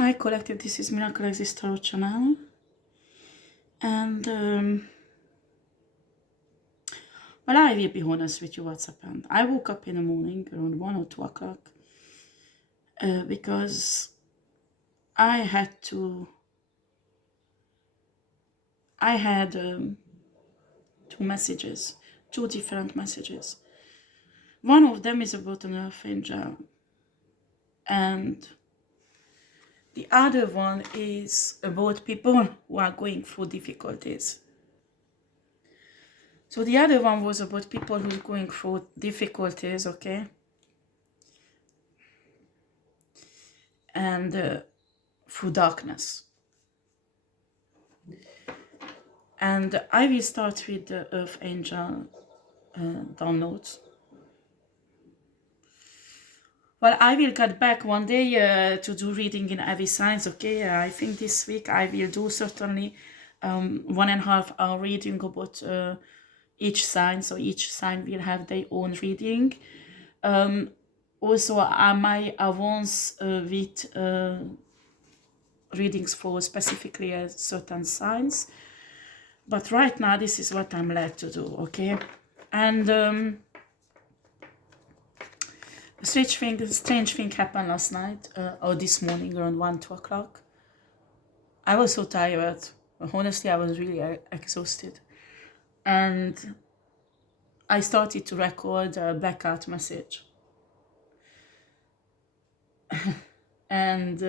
Hi collective, this is miraclexistetarot channel, and well, I will be honest with you what's happened. I woke up in the morning around 1 or 2 o'clock because I had two messages, two different messages. One of them is about an earth angel, and the other one is about people who are going through difficulties. So the other one was about people who are going through difficulties, okay? And through darkness. And I will start with the Earth Angel downloads. Well, I will get back one day to do reading in every signs, okay? I think this week I will do certainly 1.5 hour reading about each sign, so each sign will have their own reading. Also, I might advance with readings for specifically certain signs. But right now, this is what I'm led to do, okay? And a strange thing happened last night, or this morning around 1, 2 o'clock. I was so tired. Honestly, I was really exhausted. And I started to record a blackout message. And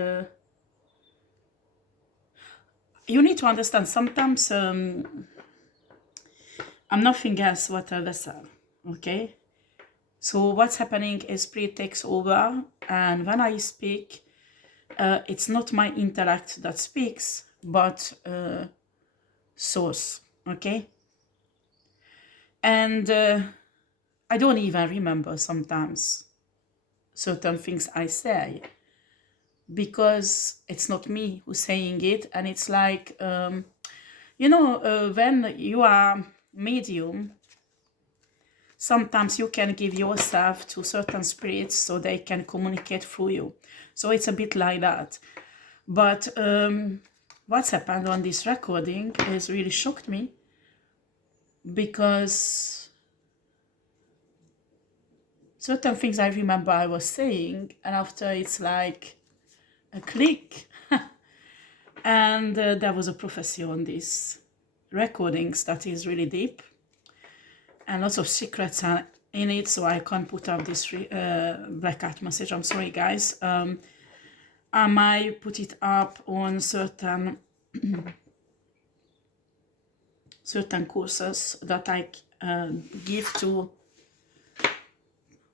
you need to understand, sometimes I'm nothing else but a vessel, okay? So what's happening is Spirit takes over, and when I speak, it's not my intellect that speaks, but source, okay? And I don't even remember sometimes certain things I say, because it's not me who's saying it, and it's like, you know, when you are medium, sometimes you can give yourself to certain spirits so they can communicate through you. So it's a bit like that. But what's happened on this recording has really shocked me, because certain things I remember I was saying, and after it's like a click. And there was a prophecy on these recordings that is really deep, and lots of secrets are in it, so I can't put up this blackout message. I'm sorry, guys. I might put it up on certain courses that I give to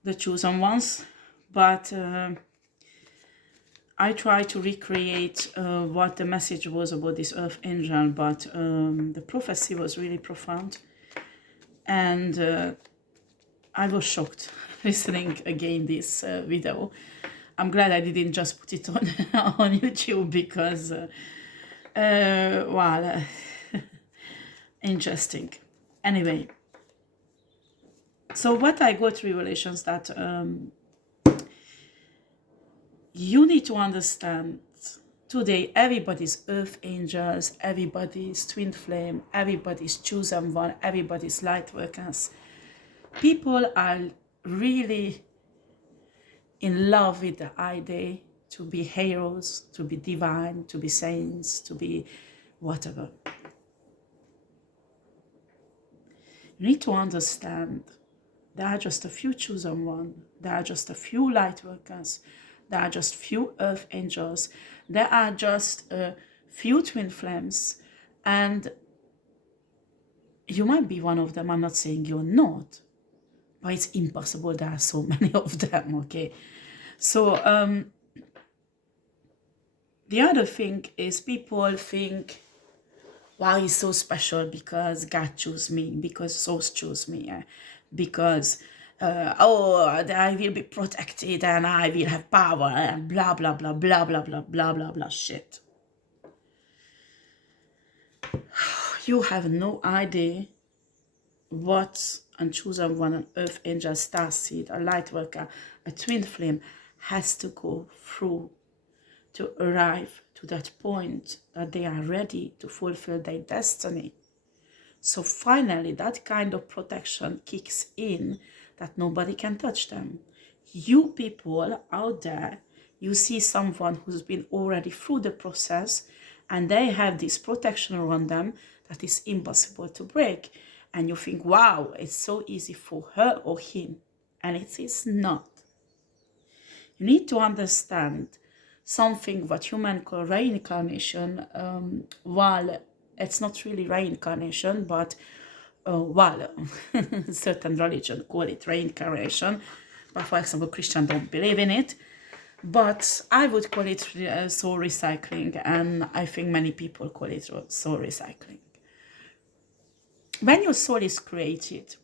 the chosen ones, but I try to recreate what the message was about this earth angel, but the prophecy was really profound, and I was shocked listening again this video. I'm glad I didn't just put it on on YouTube, because well, interesting. Anyway, so what I got revelations that you need to understand today, everybody's earth angels, everybody's twin flame, everybody's chosen one, everybody's light workers. People are really in love with the idea to be heroes, to be divine, to be saints, to be whatever. You need to understand there are just a few chosen one, there are just a few light workers, there are just few earth angels, there are just a few twin flames, and you might be one of them. I'm not saying you're not, but it's impossible. There are so many of them, okay? So the other thing is, people think, wow, he's so special because God chose me, because souls chose me, because oh, I will be protected and I will have power and blah blah blah blah blah blah blah blah blah shit. You have no idea what a chosen one, an earth angel, starseed, a light worker, a twin flame has to go through to arrive to that point that they are ready to fulfill their destiny. So finally, that kind of protection kicks in, that nobody can touch them. You people out there, you see someone who's been already through the process and they have this protection around them that is impossible to break. And you think, wow, it's so easy for her or him. And it is not. You need to understand something what humans call reincarnation. While it's not really reincarnation, but while certain religion call it reincarnation, but for example, Christians don't believe in it. But I would call it soul recycling, and I think many people call it soul recycling. When your soul is created,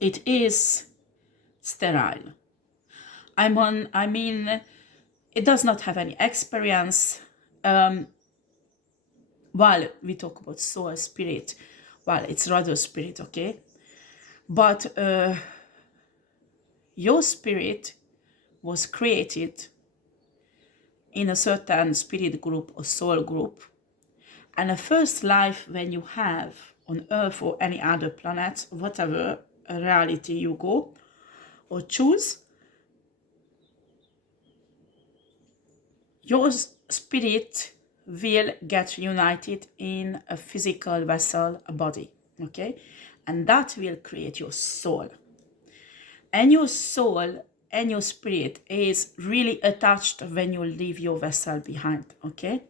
it is sterile. I mean, it does not have any experience. While we talk about soul, spirit, well, it's rather spirit, okay? But your spirit was created in a certain spirit group or soul group. And the first life when you have on Earth or any other planet, whatever reality you go or choose, your spirit will get united in a physical vessel, a body, okay? And that will create your soul. And your soul and your spirit is really attached when you leave your vessel behind, okay?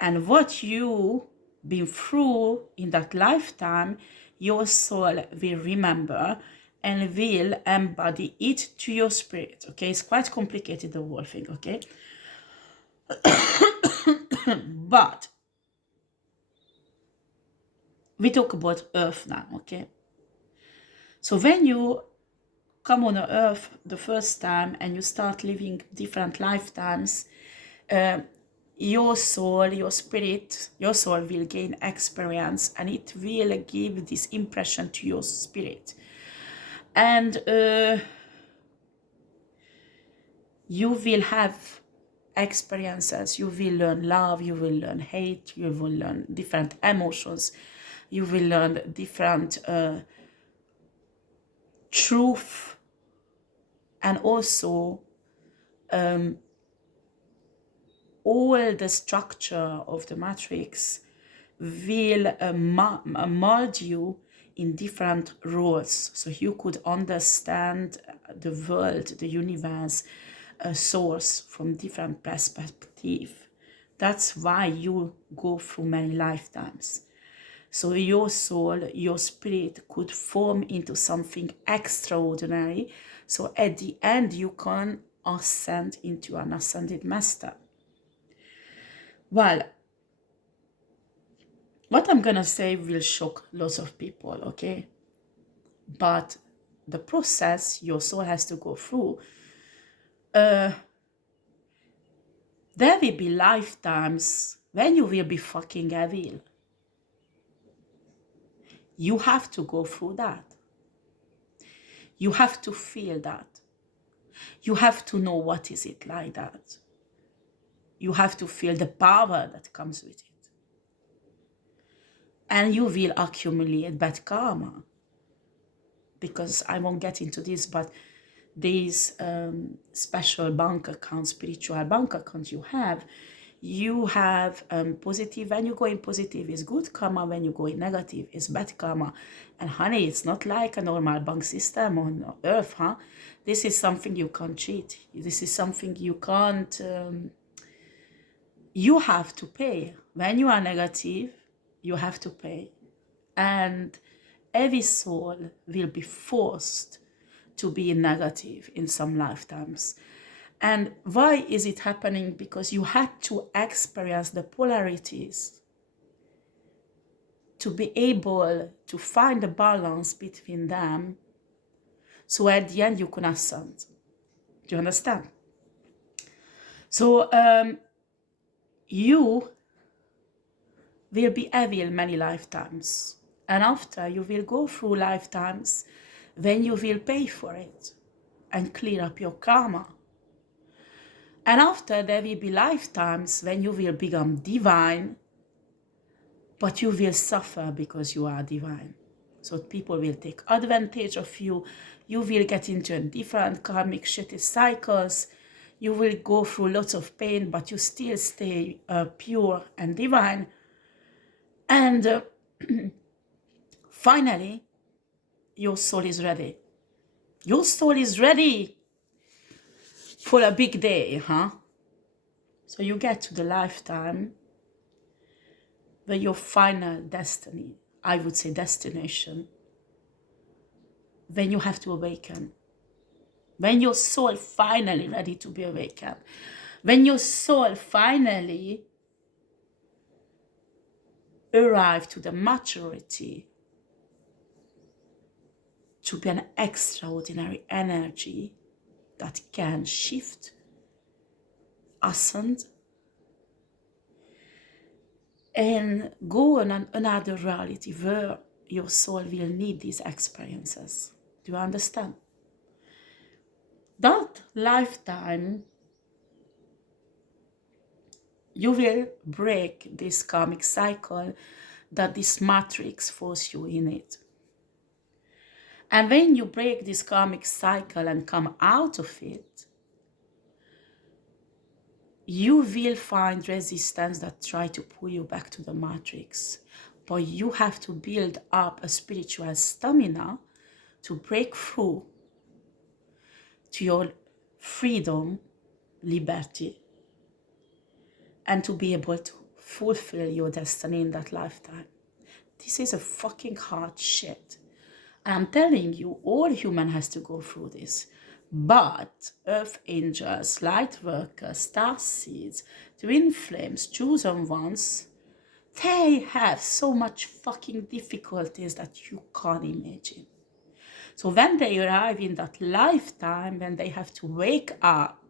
And what you been through in that lifetime, your soul will remember and will embody it to your spirit, okay? It's quite complicated, the whole thing, okay? But we talk about Earth now, okay? So when you come on Earth the first time and you start living different lifetimes, your soul, your spirit, your soul will gain experience, and it will give this impression to your spirit. And you will have experiences. You will learn love, you will learn hate, you will learn different emotions, you will learn different truth, and also all the structure of the matrix will mold you in different roles, so you could understand the world, the universe, source from different perspective. That's why you go through many lifetimes. So your soul, your spirit could form into something extraordinary. So at the end, you can ascend into an ascended master. Well, what I'm gonna say will shock lots of people, okay? But the process your soul has to go through, there will be lifetimes when you will be fucking evil. You have to go through that. You have to feel that. You have to know what is it like that. You have to feel the power that comes with it. And you will accumulate bad karma. Because I won't get into this, but these special bank accounts, spiritual bank accounts you have positive. When you go in positive is good karma, when you go in negative is bad karma. And honey, it's not like a normal bank system on Earth, huh? This is something you can't cheat. This is something you can't, you have to pay. When you are negative, you have to pay. And every soul will be forced to be negative in some lifetimes. And why is it happening? Because you had to experience the polarities to be able to find a balance between them, so at the end you can ascend. Do you understand? So you will be evil many lifetimes, and after you will go through lifetimes when you will pay for it and clear up your karma. And after, there will be lifetimes when you will become divine, but you will suffer because you are divine. So people will take advantage of you. You will get into different karmic shitty cycles. You will go through lots of pain, but you still stay pure and divine. And finally, your soul is ready. Your soul is ready for a big day, huh? So you get to the lifetime where your final destiny, I would say destination, when you have to awaken. When your soul finally ready to be awakened. When your soul finally arrive to the maturity to be an extraordinary energy that can shift, ascend, and go on another reality where your soul will need these experiences. Do you understand? That lifetime, you will break this karmic cycle that this matrix forces you in it. And when you break this karmic cycle and come out of it, you will find resistance that try to pull you back to the matrix. But you have to build up a spiritual stamina to break through to your freedom, liberty, and to be able to fulfill your destiny in that lifetime. This is a fucking hard shit. And I'm telling you, all human has to go through this. But earth angels, light workers, star seeds, twin flames, chosen ones, they have so much fucking difficulties that you can't imagine. So when they arrive in that lifetime, when they have to wake up,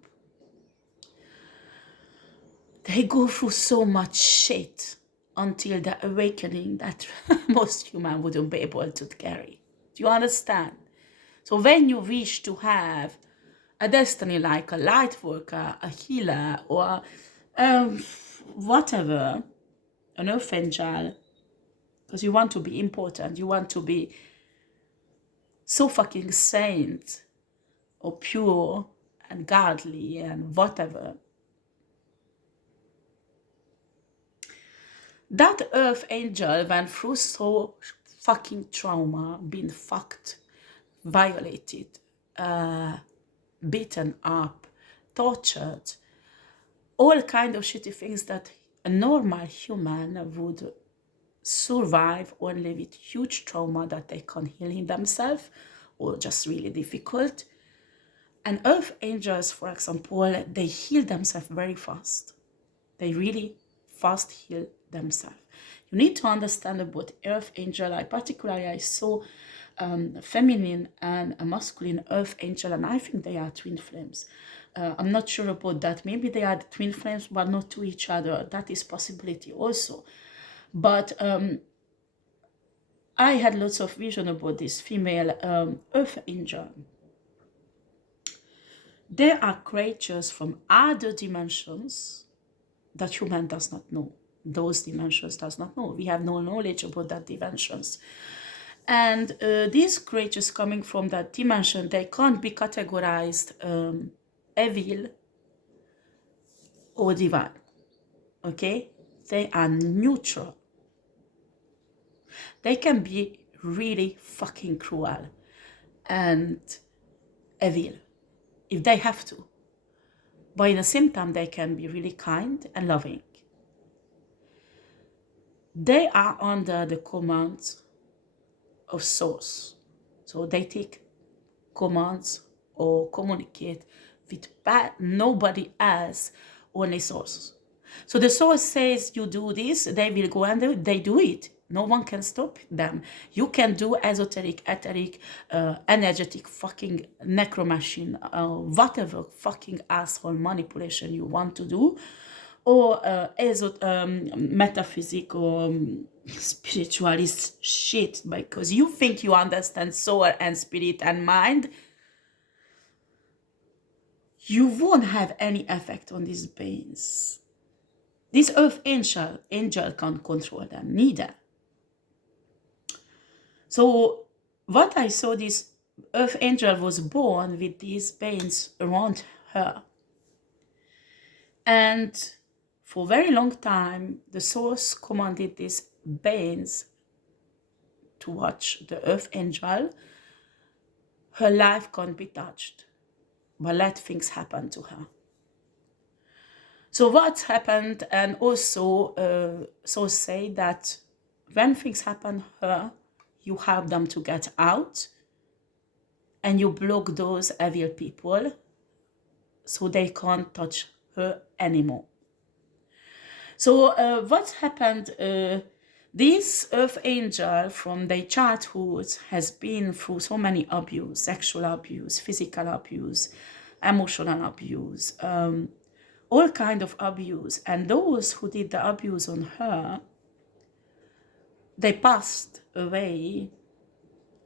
they go through so much shit until the awakening that most humans wouldn't be able to carry. Do you understand? So when you wish to have a destiny like a light worker, a healer, or whatever, an earth angel, because you want to be important, you want to be so fucking saint or pure and godly and whatever, that earth angel went through so fucking trauma, been fucked, violated, beaten up, tortured, all kind of shitty things that a normal human would survive only with huge trauma that they can't heal in themselves or just really difficult. And earth angels, for example, they heal themselves very fast. They really fast heal themselves. You need to understand about earth angel. I saw feminine and a masculine earth angel, and I think they are twin flames. I'm not sure about that. Maybe they are the twin flames, but not to each other. That is possibility also. But I had lots of vision about this female earth angel. There are creatures from other dimensions that human does not know. Those dimensions does not know. We have no knowledge about that dimensions. And these creatures coming from that dimension, they can't be categorized evil or divine. Okay? They are neutral. They can be really fucking cruel and evil if they have to. But in the same time, they can be really kind and loving. They are under the command of source. So they take commands or communicate with nobody else, only source. So the source says you do this, they will go and they do it. No one can stop them. You can do esoteric, etheric, energetic fucking necromachine, whatever fucking asshole manipulation you want to do, or metaphysic or spiritualist shit, because you think you understand soul and spirit and mind. you won't have any effect on these beings. This earth angel can't control them, neither. So what I saw, this earth angel was born with these beings around her. And for a very long time, the source commanded these beings to watch the earth angel. Her life can't be touched, but let things happen to her. So what happened, and also so say that when things happen to her, you help them to get out and you block those evil people so they can't touch her anymore. So what happened, this earth angel from their childhood has been through so many abuse, sexual abuse, physical abuse, emotional abuse, all kind of abuse. And those who did the abuse on her, they passed away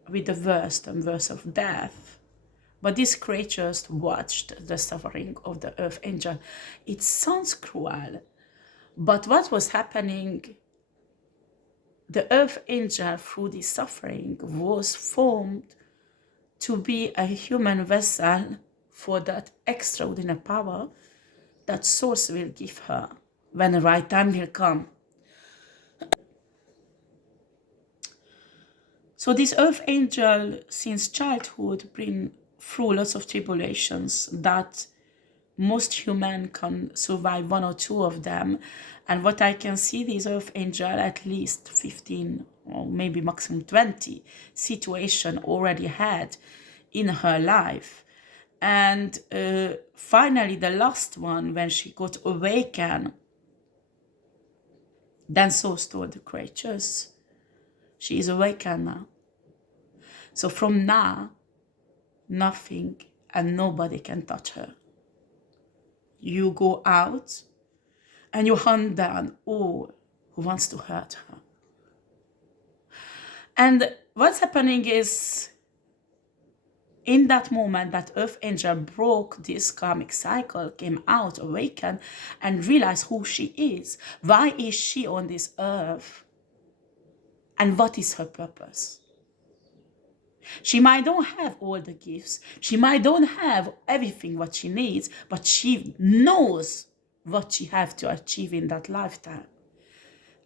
with the worst and worst of death. But these creatures watched the suffering of the earth angel. It sounds cruel, but what was happening, the earth angel through this suffering was formed to be a human vessel for that extraordinary power that source will give her when the right time will come. So this earth angel since childhood bring through lots of tribulations that most human can survive one or two of them. And what I can see, this earth angel at least 15 or maybe maximum 20 situation already had in her life. And finally the last one, when she got awakened, then so told the creatures, she is awakened now. So from now, nothing and nobody can touch her. You go out and you hunt down all who wants to hurt her. And what's happening is, in that moment, that earth angel broke this karmic cycle, came out, awakened, and realized who she is. Why is she on this earth? And what is her purpose? She might don't have all the gifts. She might don't have everything what she needs, but she knows what she have to achieve in that lifetime.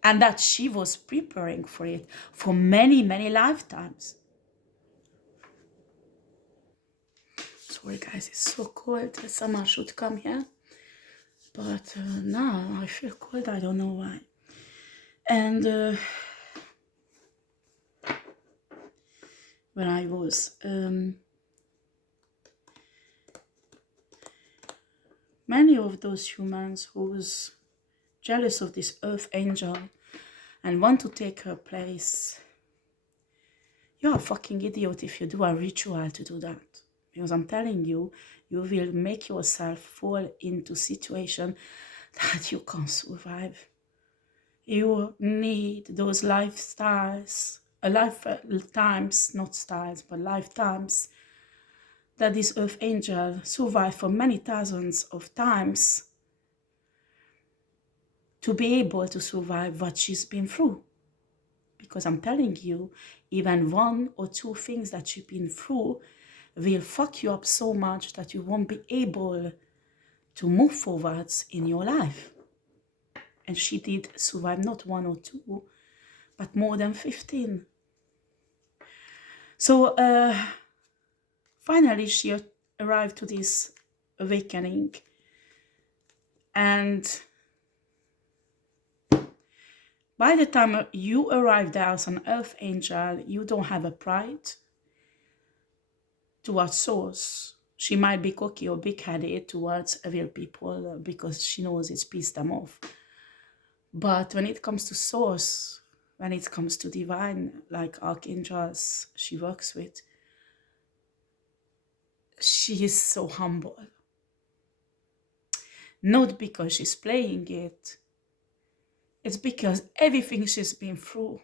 And that she was preparing for it for many, many lifetimes. Sorry guys, it's so cold. Summer should come here. But now I feel cold, I don't know why. And when I was many of those humans who was jealous of this earth angel and want to take her place, you're a fucking idiot if you do a ritual to do that. Because I'm telling you, you will make yourself fall into situation that you can't survive. You need those lifestyles, lifetimes, not styles, but lifetimes, that this earth angel survived for many thousands of times to be able to survive what she's been through. Because I'm telling you, even one or two things that you've been through will fuck you up so much that you won't be able to move forwards in your life. And she did survive not one or two, but more than 15. So finally she arrived to this awakening. And by the time you arrive there as an earth angel, you don't have a pride towards source. She might be cocky or big-headed towards evil people because she knows it's pissed them off. But when it comes to source, when it comes to divine, like archangels she works with, she is so humble. Not because she's playing it, it's because everything she's been through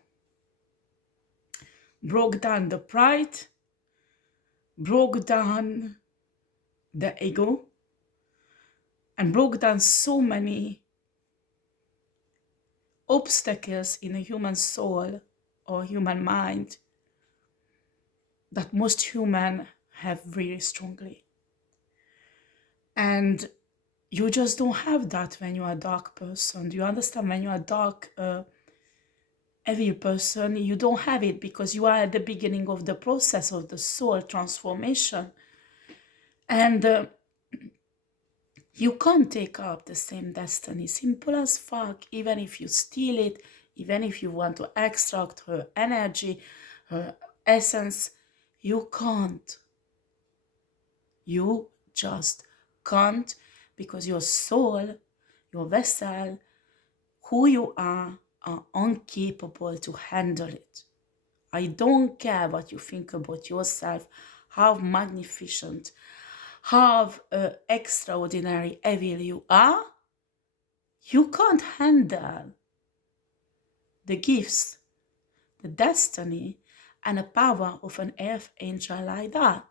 broke down the pride, broke down the ego, and broke down so many obstacles in a human soul or human mind that most humans have really strongly. And you just don't have that when you're a dark person. Do you understand? When you're a dark, evil person, you don't have it because you are at the beginning of the process of the soul transformation. And you can't take up the same destiny. Simple as fuck. Even if you steal it, even if you want to extract her energy, her essence, you can't. You just can't, because your soul, your vessel, who you are incapable to handle it. I don't care what you think about yourself, how magnificent, how extraordinary evil you are. You can't handle the gifts, the destiny, and the power of an earth angel like that.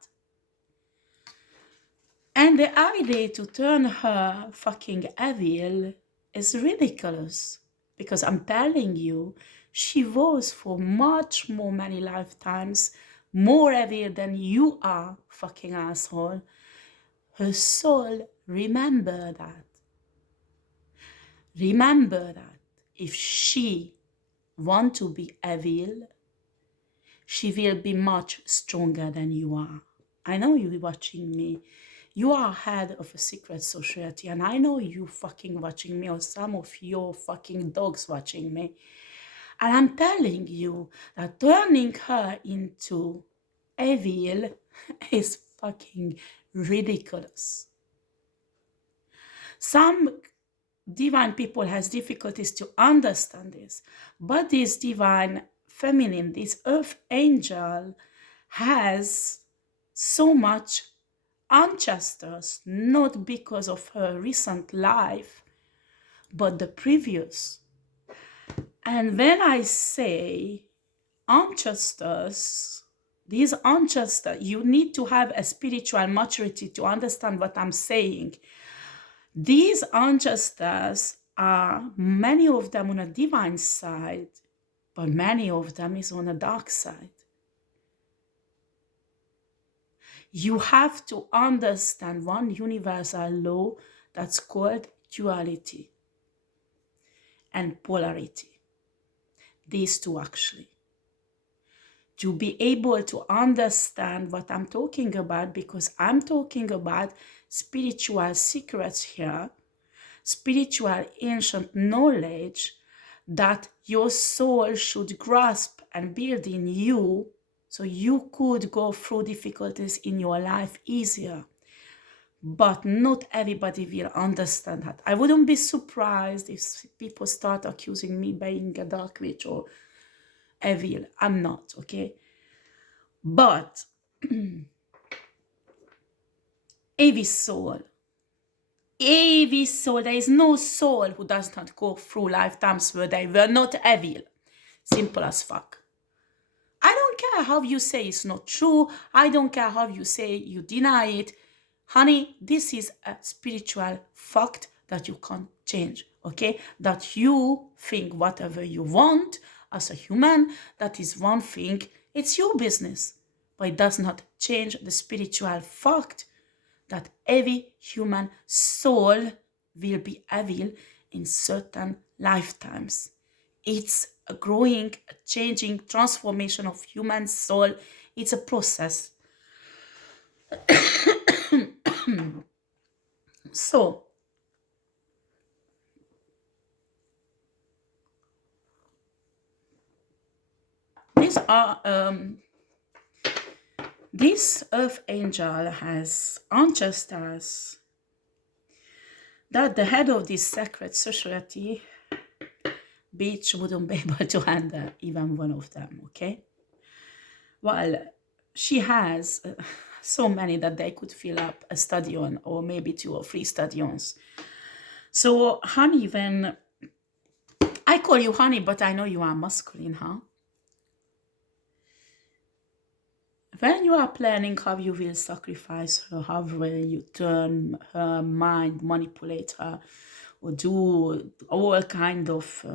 And the idea to turn her fucking evil is ridiculous. Because I'm telling you, she was for much more many lifetimes more evil than you are, fucking asshole. Her soul, remember that. Remember that. If she want to be evil, she will be much stronger than you are. I know you watching me. You are head of a secret society, and I know you fucking watching me, or some of your fucking dogs watching me. And I'm telling you that turning her into evil is fucking ridiculous. Some divine people has difficulties to understand this, but this divine feminine, this earth angel, has so much ancestors, not because of her recent life, but the previous. And when I say ancestors, these ancestors, you need to have a spiritual maturity to understand what I'm saying. These ancestors are, many of them on a divine side, but many of them is on a dark side. You have to understand one universal law that's called duality and polarity. These two actually. To be able to understand what I'm talking about, because I'm talking about spiritual secrets here, spiritual ancient knowledge that your soul should grasp and build in you, so you could go through difficulties in your life easier. But not everybody will understand that. I wouldn't be surprised if people start accusing me being a dark witch or evil. I'm not, okay? But every soul, there is no soul who does not go through lifetimes where they were not evil. Simple as fuck. I don't care how you say it's not true. I don't care how you say you deny it. Honey, this is a spiritual fact that you can't change, okay? That you think whatever you want as a human, that is one thing. It's your business. But it does not change the spiritual fact that every human soul will be evil in certain lifetimes. It's a growing, a changing, transformation of human soul. It's a process. So, these are this earth angel has ancestors that the head of this sacred society, bitch, wouldn't be able to handle even one of them, okay? Well, she has so many that they could fill up a stadium or maybe 2 or 3 stadiums. So, honey, when I call you honey, but I know you are masculine, huh? When you are planning how you will sacrifice her, how will you turn her mind, manipulate her, or do all kind of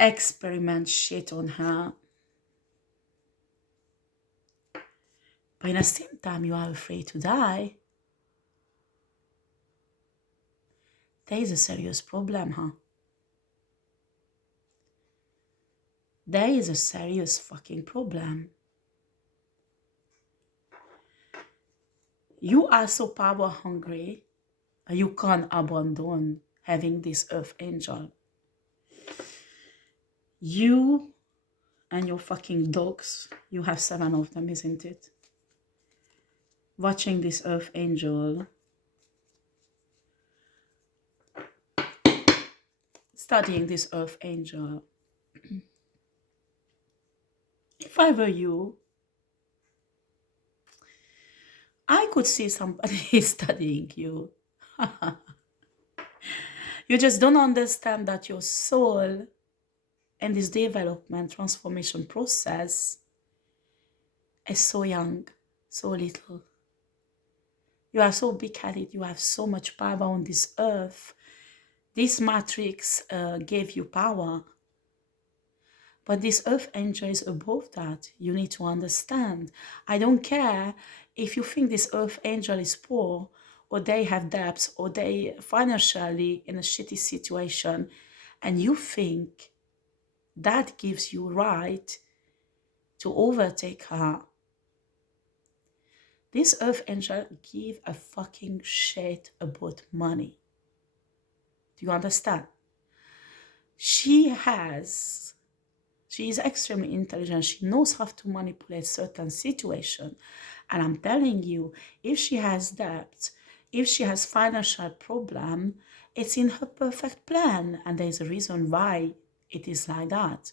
experiment shit on her, but in the same time you are afraid to die, there is a serious problem, huh? There is a serious fucking problem. You are so power hungry, you can't abandon having this earth angel. You and your fucking dogs, you have 7 of them, isn't it? Watching this earth angel, studying this earth angel. If I were you, I could see somebody studying you. You just don't understand that your soul and this development, transformation process is so young, so little. You are so big-headed, you have so much power on this earth. This matrix gave you power. But this earth angel is above that. You need to understand. I don't care if you think this earth angel is poor, or they have debts, or they financially in a shitty situation, and you think that gives you right to overtake her. This earth angel give a fucking shit about money. Do you understand? She is extremely intelligent. She knows how to manipulate certain situations. And I'm telling you, if she has debt, if she has financial problem, it's in her perfect plan. And there's a reason why it is like that.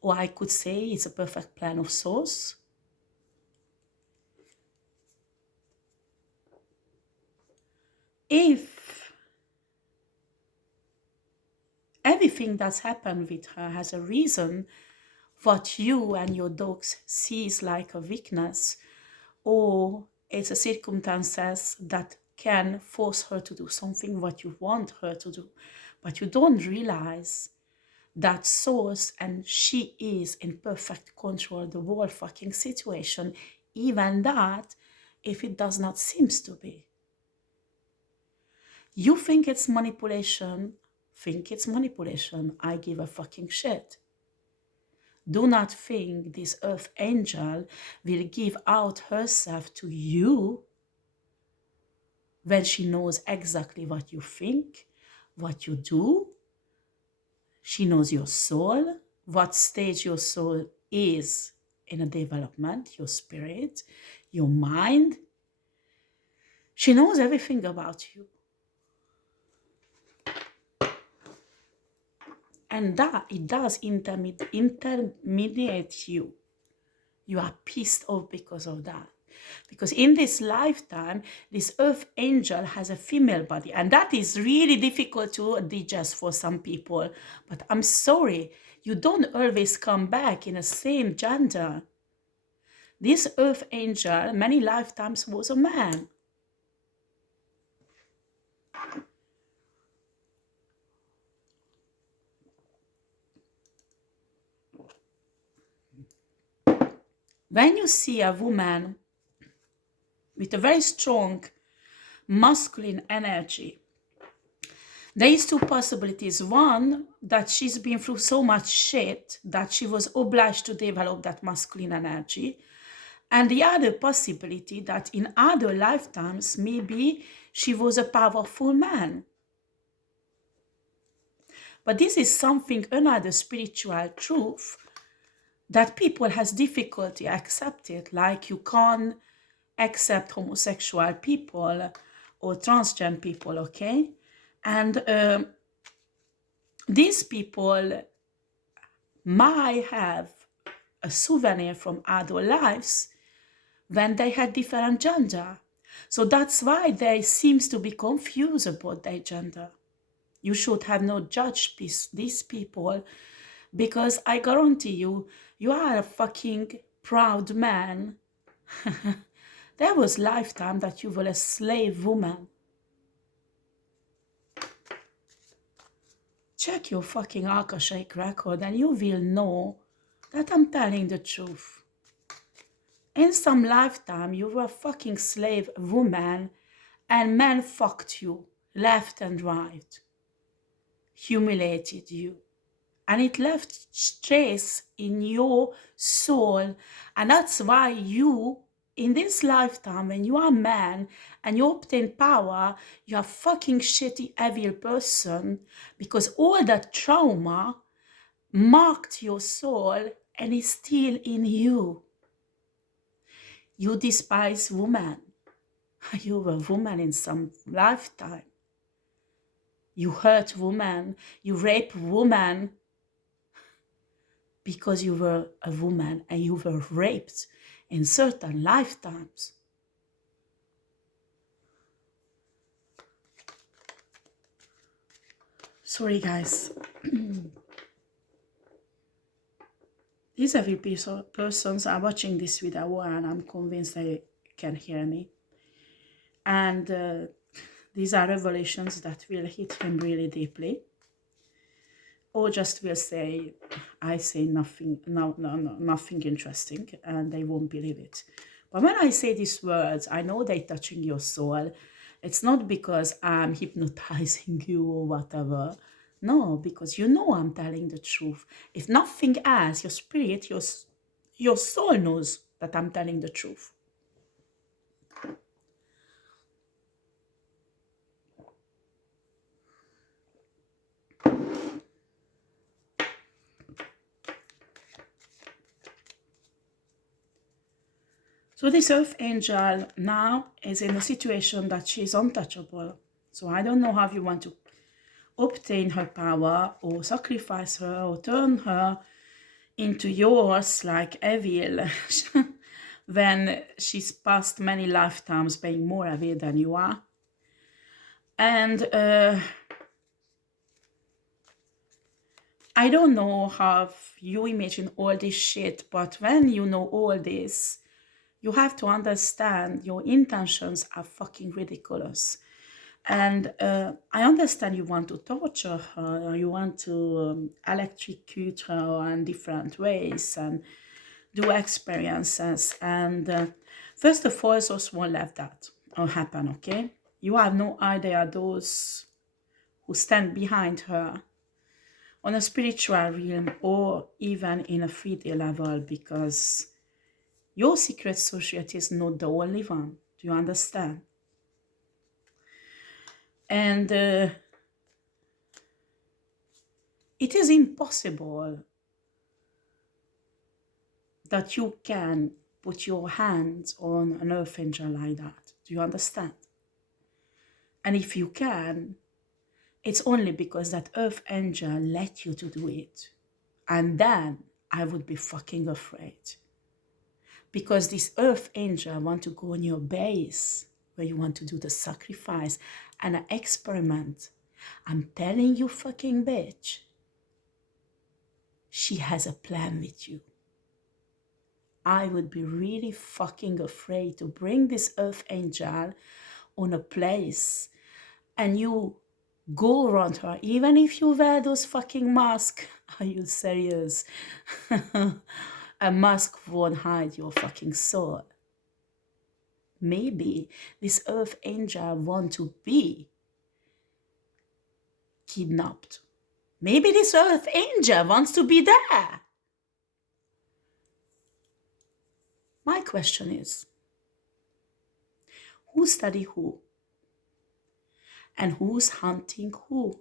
Or I could say it's a perfect plan of source. If everything that's happened with her has a reason, what you and your dogs sees like a weakness, or it's a circumstances that can force her to do something what you want her to do, but you don't realize that source and she is in perfect control of the whole fucking situation, even that if it does not seems to be. You think it's manipulation, I give a fucking shit. Do not think this earth angel will give out herself to you when she knows exactly what you think, what you do. She knows your soul, what stage your soul is in a development, your spirit, your mind. She knows everything about you. And that it does intermediate you. You are pissed off because of that. Because in this lifetime, this earth angel has a female body. And that is really difficult to digest for some people. But I'm sorry, you don't always come back in the same gender. This earth angel many lifetimes was a man. When you see a woman with a very strong masculine energy, there is 2 possibilities. One, that she's been through so much shit that she was obliged to develop that masculine energy. And the other possibility that in other lifetimes, maybe she was a powerful man. But this is something, another spiritual truth that people has difficulty accepted. Like you can't accept homosexual people or transgender people, okay? And these people might have a souvenir from other lives when they had different gender. So that's why they seems to be confused about their gender. You should have not judged these people, because I guarantee you, you are a fucking proud man There was lifetime that you were a slave woman. Check your fucking Akashic record and you will know that I'm telling the truth. In some lifetime, you were a fucking slave woman and men fucked you left and right, humiliated you. And it left trace in your soul. And that's why you, in this lifetime, when you are a man and you obtain power, you are a fucking shitty, evil person, because all that trauma marked your soul and is still in you. You despise women. You were a woman in some lifetime. You hurt women. You rape women because you were a woman and you were raped in certain lifetimes. Sorry, guys. These evil persons are watching this video and I'm convinced they can hear me. And these are revelations that will hit him really deeply. Or just will say, I say nothing, nothing interesting, and they won't believe it. But when I say these words, I know they're touching your soul. It's not because I'm hypnotizing you or whatever. No, because you know I'm telling the truth. If nothing else, your spirit, your soul knows that I'm telling the truth. So this earth angel now is in a situation that she's untouchable. So I don't know how you want to obtain her power or sacrifice her or turn her into yours like evil when she's passed many lifetimes being more evil than you are. And I don't know how you imagine all this shit, but when you know all this, you have to understand your intentions are fucking ridiculous. And I understand you want to torture her, you want to electrocute her in different ways and do experiences. And first of all, those won't let that happen, okay? You have no idea those who stand behind her on a spiritual realm or even in a 3D level, because your secret society is not the only one. Do you understand? And it is impossible that you can put your hands on an earth angel like that. Do you understand? And if you can, it's only because that earth angel let you to do it. And then I would be fucking afraid. Because this earth angel want to go on your base where you want to do the sacrifice and an experiment. I'm telling you, fucking bitch, she has a plan with you. I would be really fucking afraid to bring this earth angel on a place and you go around her, even if you wear those fucking masks. Are you serious? A mask won't hide your fucking soul. Maybe this earth angel want to be kidnapped. Maybe this earth angel wants to be there. My question is, who study who? And who's hunting who?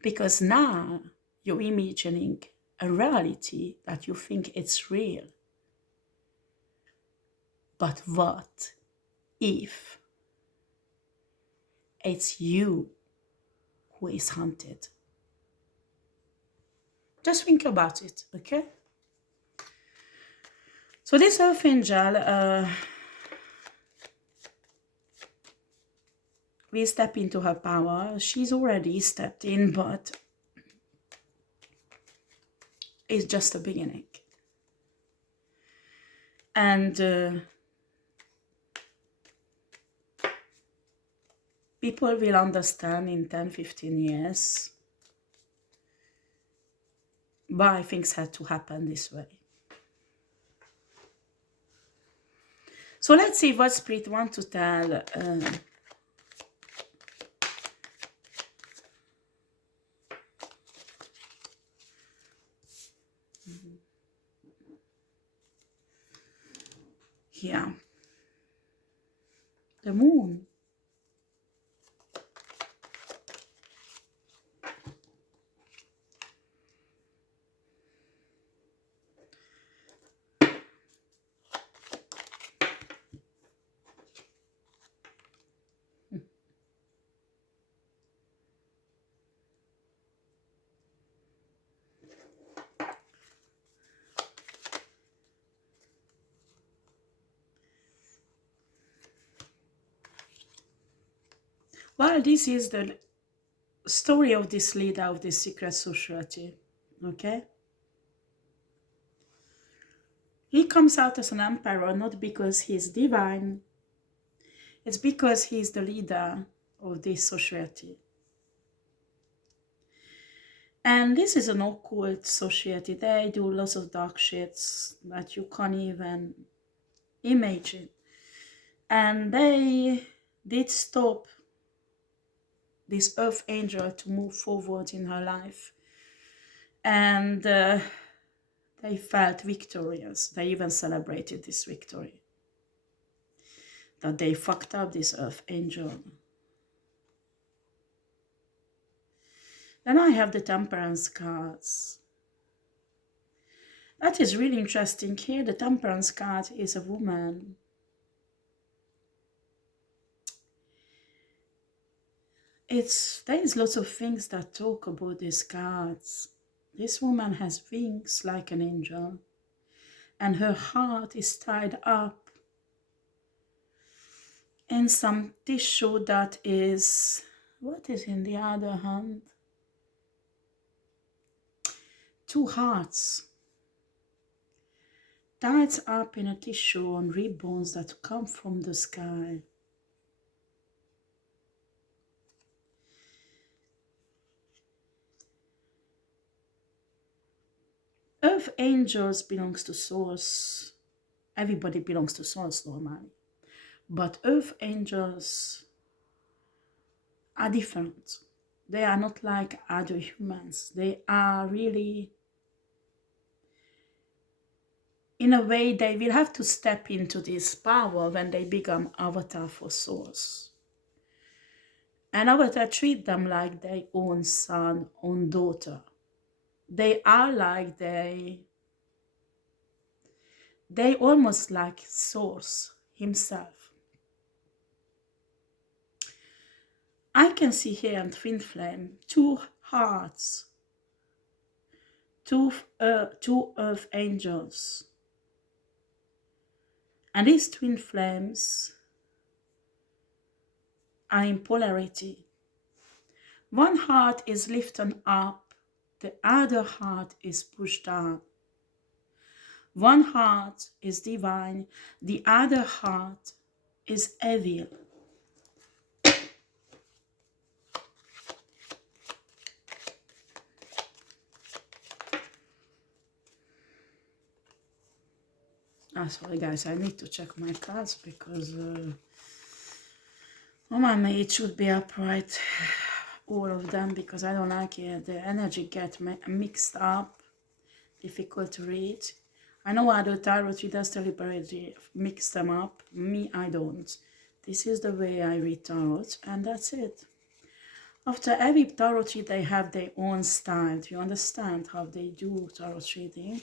Because now you're imagining a reality that you think it's real. But what if it's you who is hunted? Just think about it, okay? So this earth angel, we step into her power. She's already stepped in, but it's just a beginning. And people will understand in 10-15 years why things had to happen this way. So let's see what Spirit wants to tell here. The moon. Well, this is the story of this leader of this secret society, okay? He comes out as an emperor not because he's divine, it's because he's the leader of this society. And this is an occult society. They do lots of dark shits that you can't even imagine. And they did stop this earth angel to move forward in her life. And they felt victorious. They even celebrated this victory. That they fucked up this earth angel. Then I have the temperance cards. That is really interesting. Here the temperance card is a woman. There is lots of things that talk about these cards. This woman has wings like an angel. And her heart is tied up in some tissue that is... What is in the other hand? 2 hearts. Tied up in a tissue on ribbons that come from the sky. Earth angels belongs to source. Everybody belongs to source normally. But earth angels are different. They are not like other humans. They are really, in a way, they will have to step into this power when they become avatar for source. And avatar treat them like their own son, own daughter. They are like they almost like source himself. I can see here in Twin Flame 2 hearts, 2 earth angels. And these twin flames are in polarity. One heart is lifted up, the other heart is pushed down. One heart is divine, the other heart is evil. Sorry guys, I need to check my cards because oh my, it should be upright, all of them, because I don't like it. The energy get mixed up, difficult to read. I know other tarot readers deliberately mix them up. Me, I don't. This is the way I read tarot, and that's it. After every tarot read, they have their own style. Do you understand how they do tarot reading?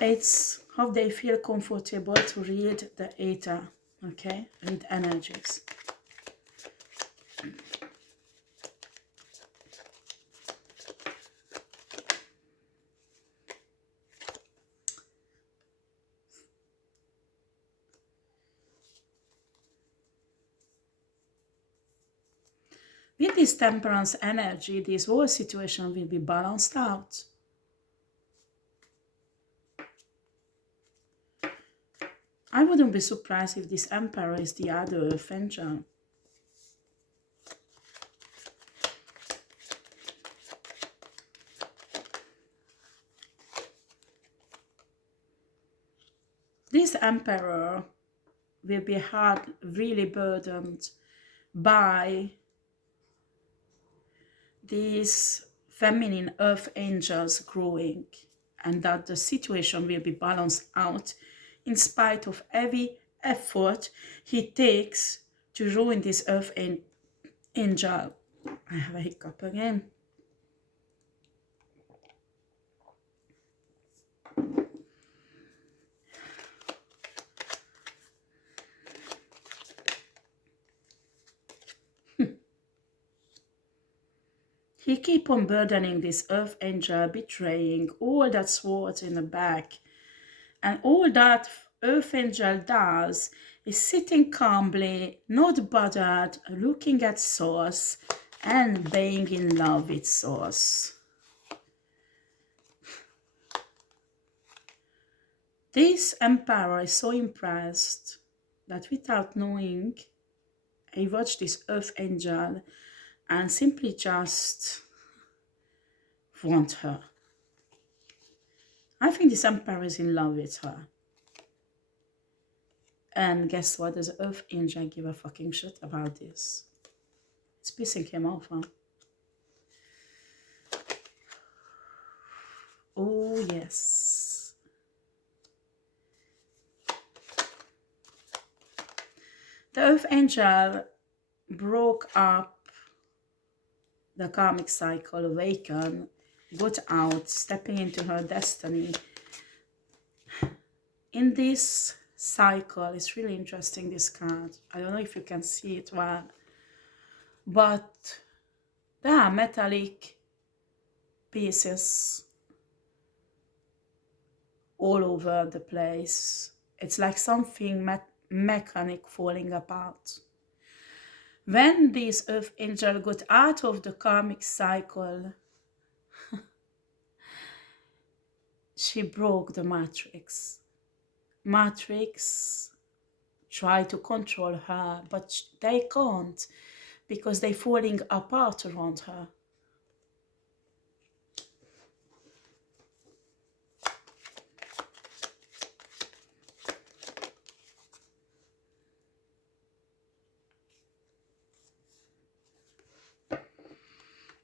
It's how they feel comfortable to read the ether, okay? Read energies. With this temperance energy, this whole situation will be balanced out. I wouldn't be surprised if this Emperor is the other Earth Angel. This Emperor will be really burdened by these feminine Earth Angels growing, and that the situation will be balanced out in spite of every effort he takes to ruin this Earth Angel. I have a hiccup again. He keep on burdening this Earth Angel, betraying all that swords in the back. And all that Earth Angel does is sitting calmly, not bothered, looking at Source and being in love with Source. This Emperor is so impressed that without knowing, he watched this Earth Angel and simply just want her. I think this Emperor is in love with her. And guess what? Does Earth Angel give a fucking shit about this? It's pissing him off, huh? Oh, yes. The Earth Angel broke up the karmic cycle, awakened, got out, stepping into her destiny. In this cycle, it's really interesting, this card. I don't know if you can see it well, but there are metallic pieces all over the place. It's like something mechanic falling apart. When this Earth Angel got out of the karmic cycle, she broke the matrix. Matrix try to control her, but they can't because they're falling apart around her.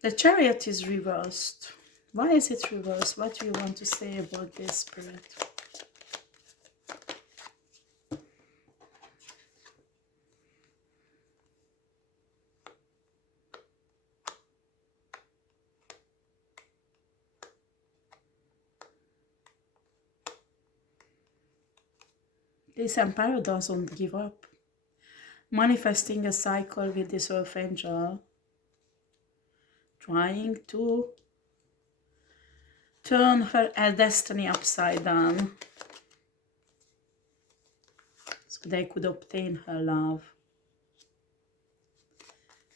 The Chariot is reversed. Why is it reversed? What do you want to say about this, Spirit? This Emperor doesn't give up. Manifesting a cycle with this Earth Angel, trying to turn her destiny upside down so they could obtain her love.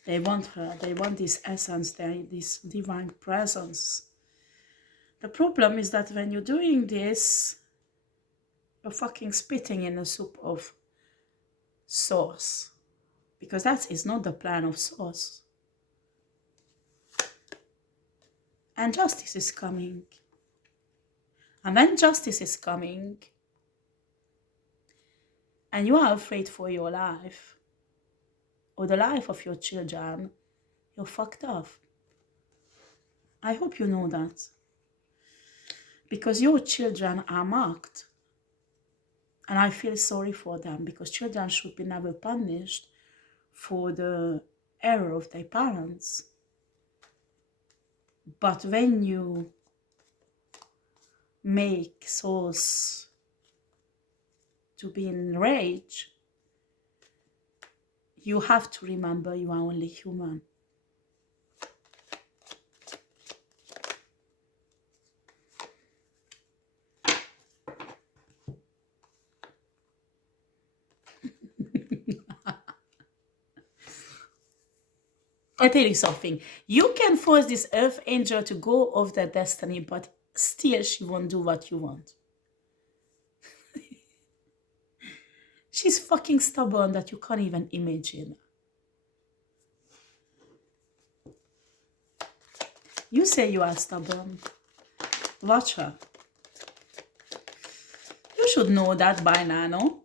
They want her, they want this essence, this divine presence. The problem is that when you're doing this, you're fucking spitting in a soup of sauce, because that is not the plan of Source. And justice is coming. And when justice is coming, and you are afraid for your life, or the life of your children, you're fucked up. I hope you know that. Because your children are marked. And I feel sorry for them, because children should be never punished for the error of their parents. But when you make souls to be in rage, you have to remember you are only human. I tell you something, you can force this Earth Angel to go off their destiny, but still she won't do what you want. She's fucking stubborn that you can't even imagine. You say you are stubborn. Watch her. You should know that by now, no?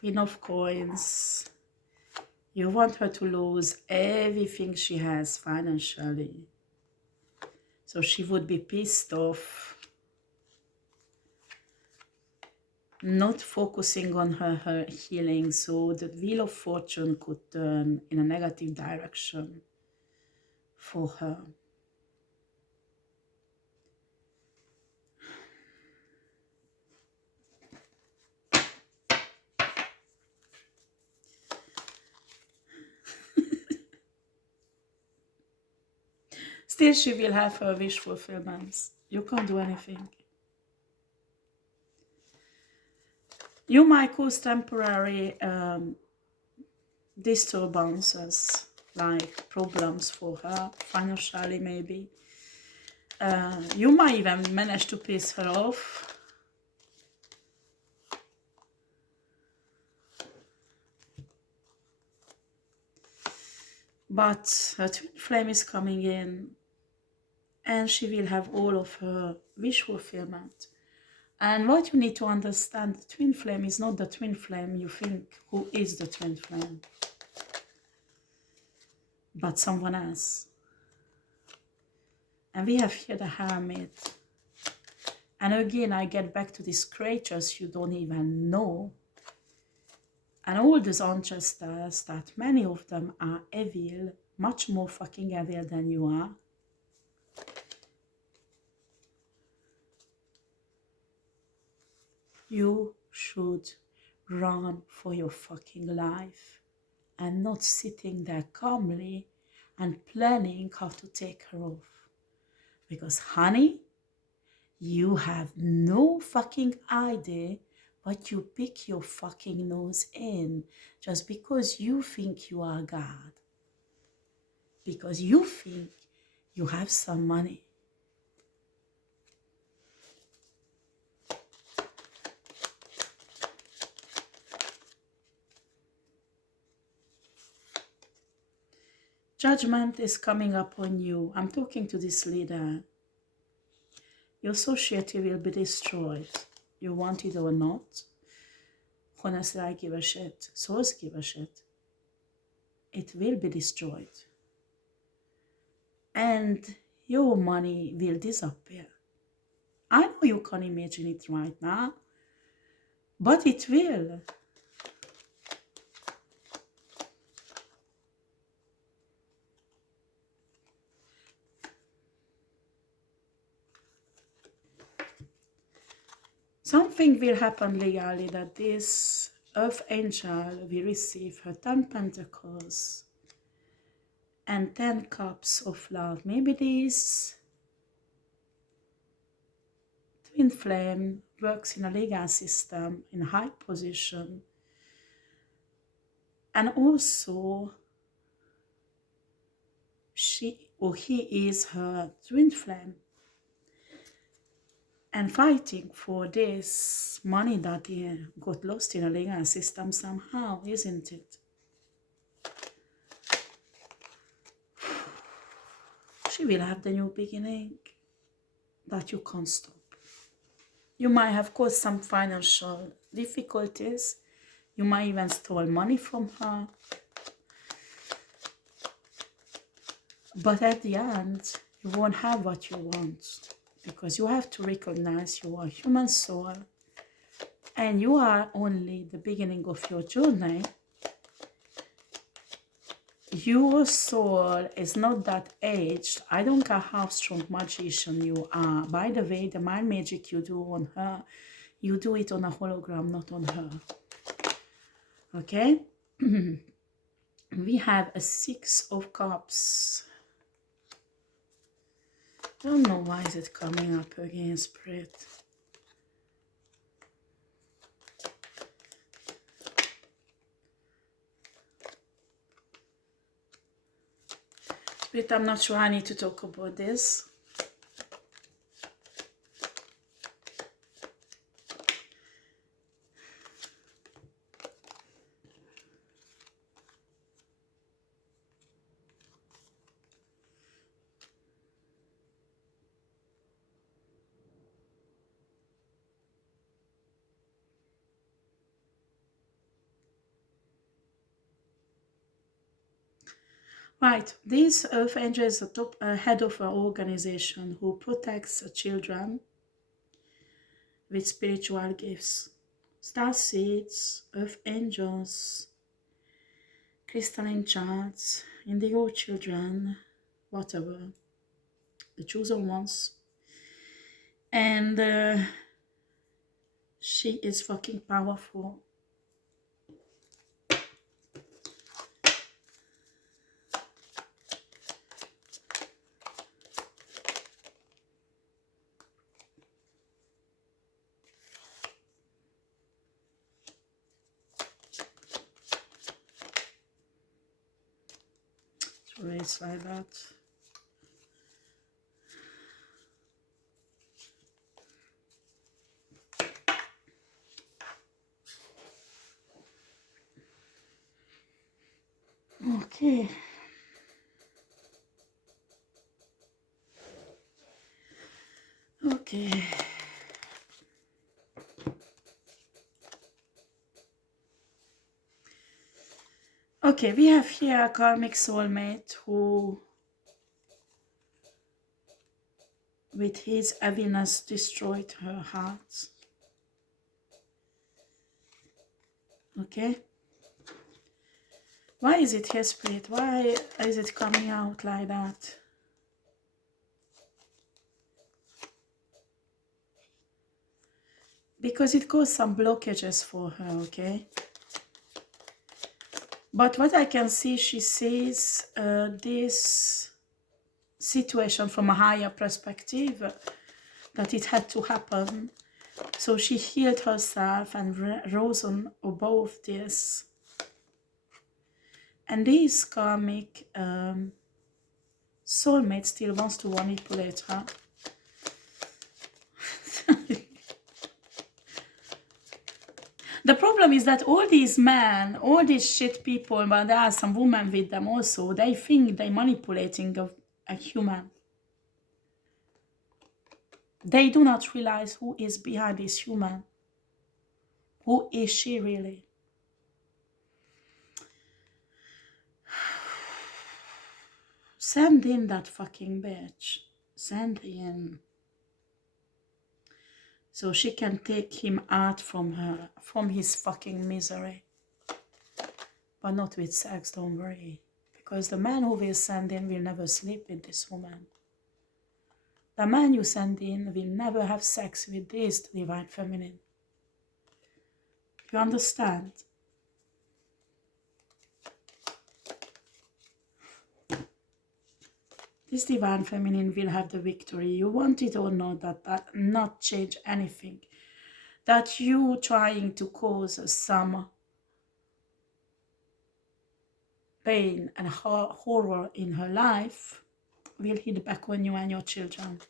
Queen of Coins. You want her to lose everything she has financially. So she would be pissed off, not focusing on her healing. So the Wheel of Fortune could turn in a negative direction for her. Still, she will have her wish fulfillments. You can't do anything. You might cause temporary disturbances, like problems for her, financially maybe. You might even manage to piss her off. But her twin flame is coming in, and she will have all of her wish fulfillment. And what you need to understand, the twin flame is not the twin flame you think who is the twin flame, but someone else. And we have here the Hermit. And again, I get back to these creatures you don't even know. And all these ancestors, that many of them are evil, much more fucking evil than you are. You should run for your fucking life and not sitting there calmly and planning how to take her off. Because, honey, you have no fucking idea what you pick your fucking nose in just because you think you are God. Because you think you have some money. Judgment is coming upon you. I'm talking to this leader. Your society will be destroyed. You want it or not. Honestly, I give a shit. Souls give a shit. It will be destroyed. And your money will disappear. I know you can't imagine it right now, but it will. Something will happen legally that this Earth Angel will receive her 10 Pentacles and 10 Cups of Love. Maybe this twin flame works in a legal system, in a high position, and also she or he is her twin flame and fighting for this money that got lost in a legal system somehow, isn't it? She will have the new beginning that you can't stop. You might have caused some financial difficulties. You might even stole money from her. But at the end, you won't have what you want. Because you have to recognize you are a human soul. And you are only the beginning of your journey. Your soul is not that aged. I don't care how strong magician you are. By the way, the mind magic you do on her, you do it on a hologram, not on her. Okay? We have a 6 of Cups. I don't know why is it coming up again, Spirit. Spirit, I'm not sure I need to talk about this. Right, this Earth Angel is the top head of an organization who protects children with spiritual gifts. Star seeds, Earth Angels, crystalline charts, indigo children, whatever, the chosen ones. And she is fucking powerful. So it's like that. Okay. Okay. Okay, we have here a karmic soulmate who, with his heaviness, destroyed her heart. Okay? Why is it here, Spirit? Why is it coming out like that? Because it caused some blockages for her, okay? But what I can see, she sees this situation from a higher perspective, that it had to happen. So she healed herself and rose on above this. And this karmic soulmate still wants to manipulate her. The problem is that all these men, all these shit people, but there are some women with them also, they think they're manipulating a human. They do not realize who is behind this human. Who is she really? Send in that fucking bitch. Send in. So she can take him out from her, from his fucking misery. But not with sex, don't worry. Because the man who will send in will never sleep with this woman. The man you send in will never have sex with this divine feminine. You understand? This divine feminine will have the victory. You want it or not, that not change anything. That you trying to cause some pain and horror in her life will hit back on you and your children.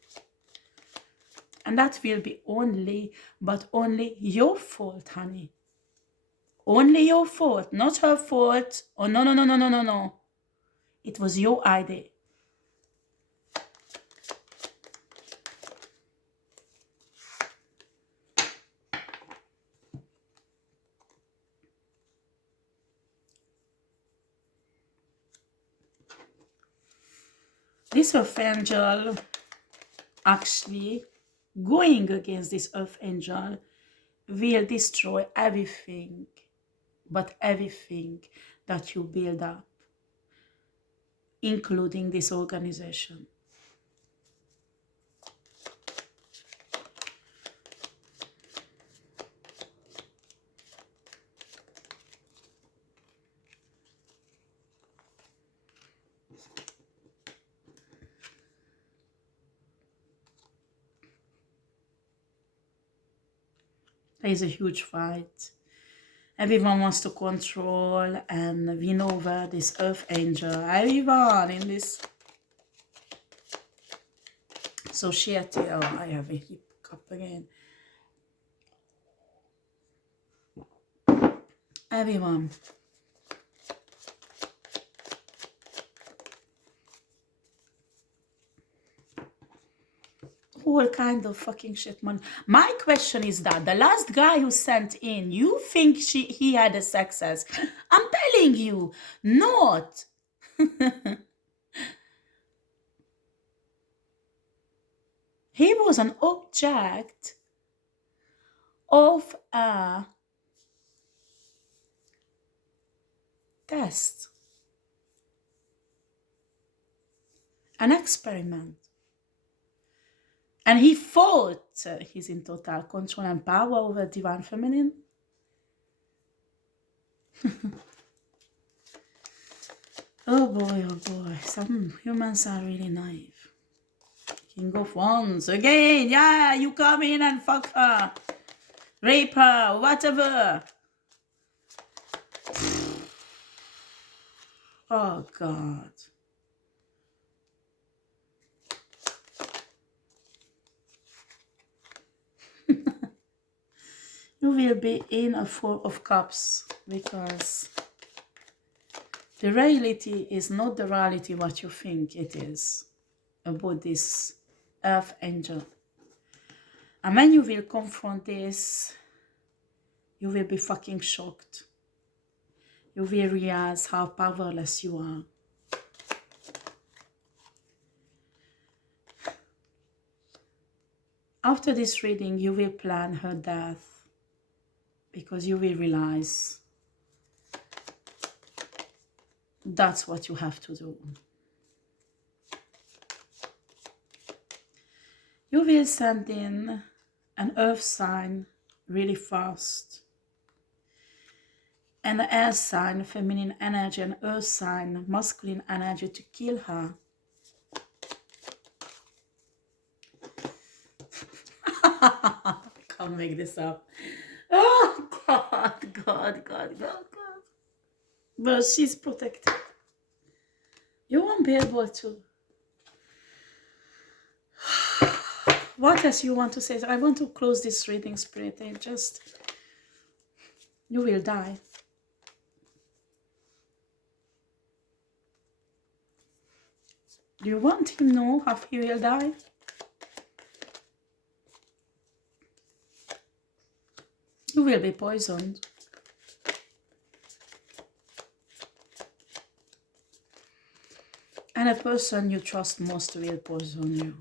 And that will be only, but only your fault, honey. Only your fault, not her fault. Oh, no, no, no, no, no, no, no. It was your idea. This Earth Angel, actually, going against this Earth Angel, will destroy everything, but everything that you build up, including this organization. There is a huge fight. Everyone wants to control and win over this Earth Angel. Everyone in this society. Oh, I have a hiccup again. Everyone. All kind of fucking shit, man. My question is that the last guy who sent in, you think he had a success? I'm telling you, not. He was an object of a test, an experiment. And he thought he's in total control and power over divine feminine. Oh boy, some humans are really naive. King of Wands, again, yeah, you come in and fuck her, rape her, whatever. Oh God. You will be in a Four of Cups because the reality is not the reality what you think it is about this earth angel. And when you will confront this, you will be fucking shocked. You will realize how powerless you are. After this reading, you will plan her death because you will realize that's what you have to do. You will send in an earth sign really fast, and an air sign, feminine energy, and earth sign, masculine energy to kill her. Can't make this up. Oh God. But she's protected. You won't be able to. What else you want to say? I want to close this reading, Spirit. You will die. Do you want him to know how he will die? You will be poisoned. And a person you trust most will poison you.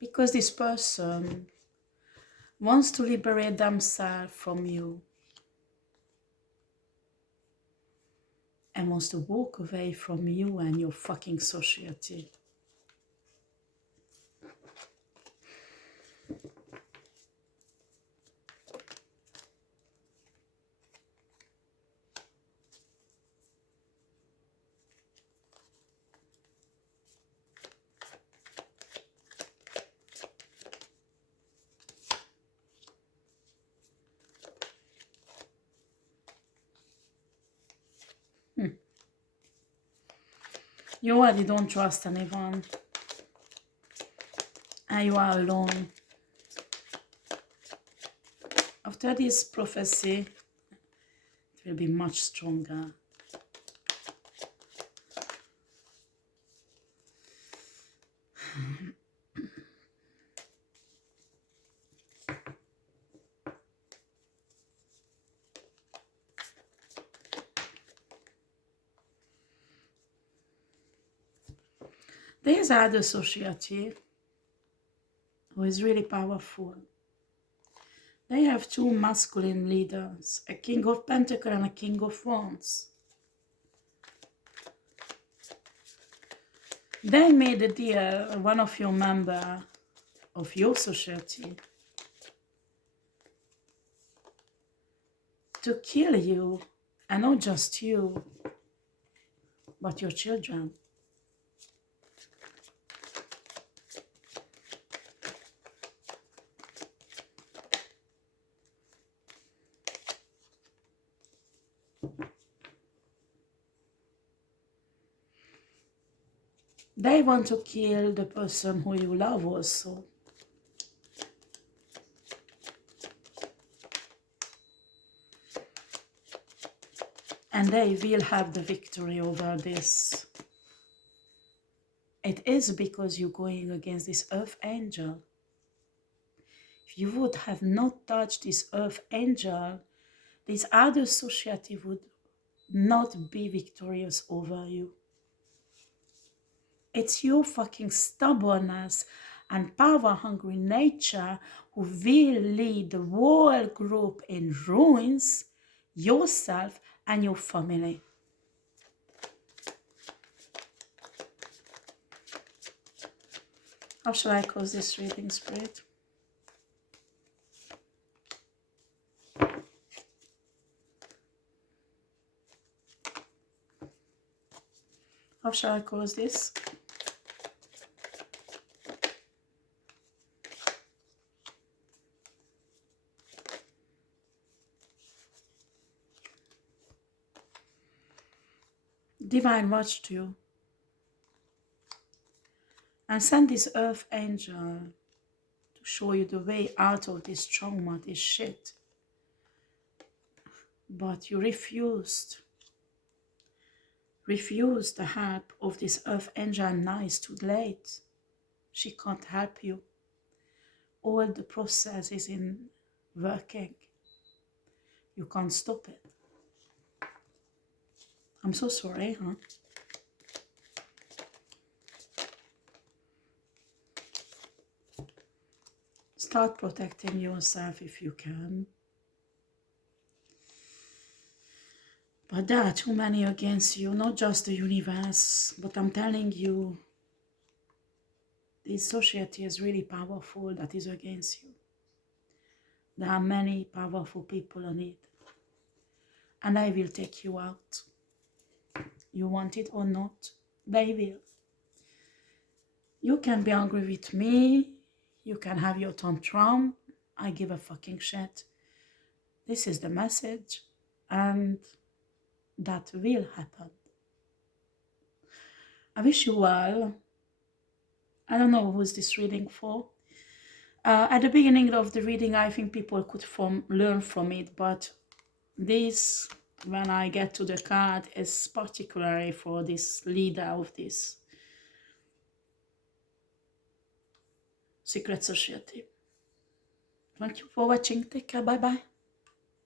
Because this person wants to liberate themselves from you. And wants to walk away from you and your fucking society. You already don't trust anyone. And you are alone. After this prophecy, it will be much stronger. There's other society who is really powerful. They have two masculine leaders, a King of Pentacles and a King of Wands. They made a deal, one of your members of your society, to kill you, and not just you, but your children. They want to kill the person who you love also. And they will have the victory over this. It is because you're going against this earth angel. If you would have not touched this earth angel, this other society would not be victorious over you. It's your fucking stubbornness and power-hungry nature who will lead the whole group in ruins, yourself and your family. How shall I close this reading, Spirit? How shall I close this? Divine, watch to you. And send this earth angel to show you the way out of this trauma, this shit. But you refused the help of this earth angel, and now it's too late. She can't help you. All the process is in working. You can't stop it. I'm so sorry, huh? Start protecting yourself if you can. But there are too many against you, not just the universe, but I'm telling you, this society is really powerful that is against you. There are many powerful people on it. And I will take you out. You want it or not, they will. You can be angry with me. You can have your tantrum. I give a fucking shit. This is the message. And that will happen. I wish you well. I don't know who's this reading for. At the beginning of the reading, I think people could learn from it, but this, when I get to the card, is particularly for this leader of this secret society. Thank you for watching. Take care. Bye-bye.